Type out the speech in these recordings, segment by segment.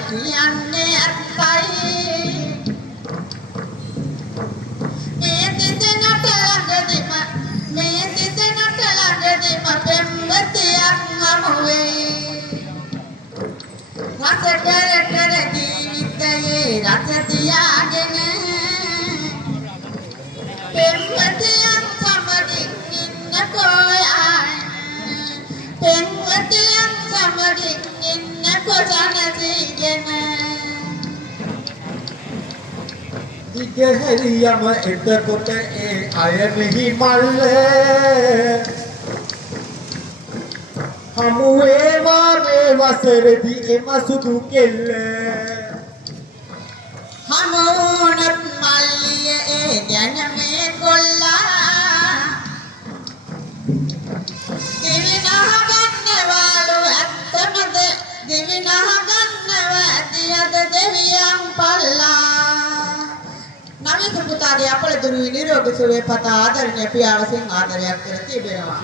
කියන්නේ අත්තයි මේ දෙදෙනාට ළඟදිම පෙම්වතියක් හමුවේ රස කර ජීවිතයේ රස තියාගෙන පෙම්වතියක් සමගින් පෙම්වතියක් සමගින් ඉන්න කොසනසීගෙන ඉගෙහැරියම එතකොට ඒ අය මෙහි මල්ල හමුවේවා මේ වසරෙදි එම සුදු කෙල්ල හමුවුණොත් මල්ලිය ඒ ගැන මේ කොල්ලා දිවිනහ ගන්නව ඇතියද දෙවියන් පල්ලා නවීක පුතාගේ අපල දුරුවි නිරෝගී සුවය පතා ආදරණීය පියාවසින් ආදරයක් කර තිබෙනවා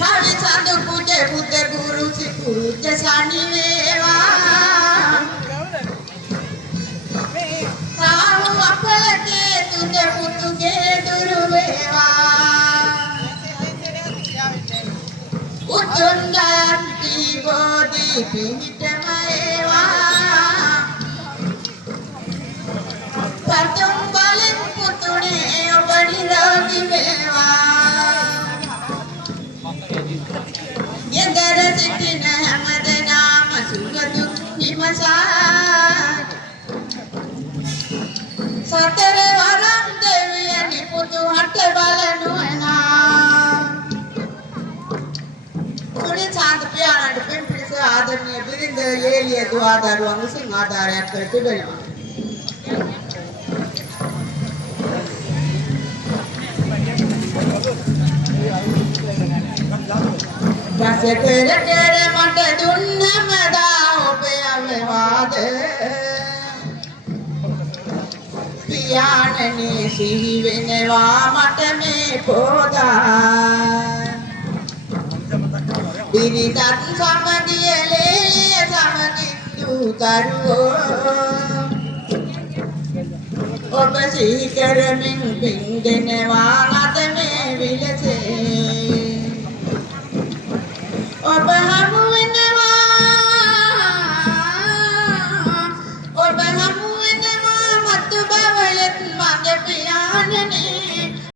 හරි සඳු පුජේ බුද්ධ ගුරු සිකුරු ජසනි වේවා සාහු අපලගේ තුන්දේ පුතුගේ දුරු වේවා උතුම්දන්ති බෝධි පිහිටමේවා පතුම් බලෙන් පුතුනේ ඔබ නිරෝගී වේවා යෙදර සිටින හැමදෙනාම සුගතුක් විමසා සතර වරම් දෙවියනි පුතු හට බලනු එනා කුණි චාන්ද පියාණන්ට පින්පිරිස ආදරණීය බිරිඳ යේලිය දුවා දරුවන් විසින් ආධාරයක් කර තිබෙනවා රස කර මට දුන්නම දා ඔබේ අවවාද පියාණනි සිහි වෙනවා මට මේ පොදා බිරිඳත් සමගිය ලේලිය සමගින් දූතරුවෝ ඔබ සිහි කරමින් පින් දෙනවා අද මේ විලසේ ඔබ හමු වෙනවා මතු බවලත් මගේ පියාණනි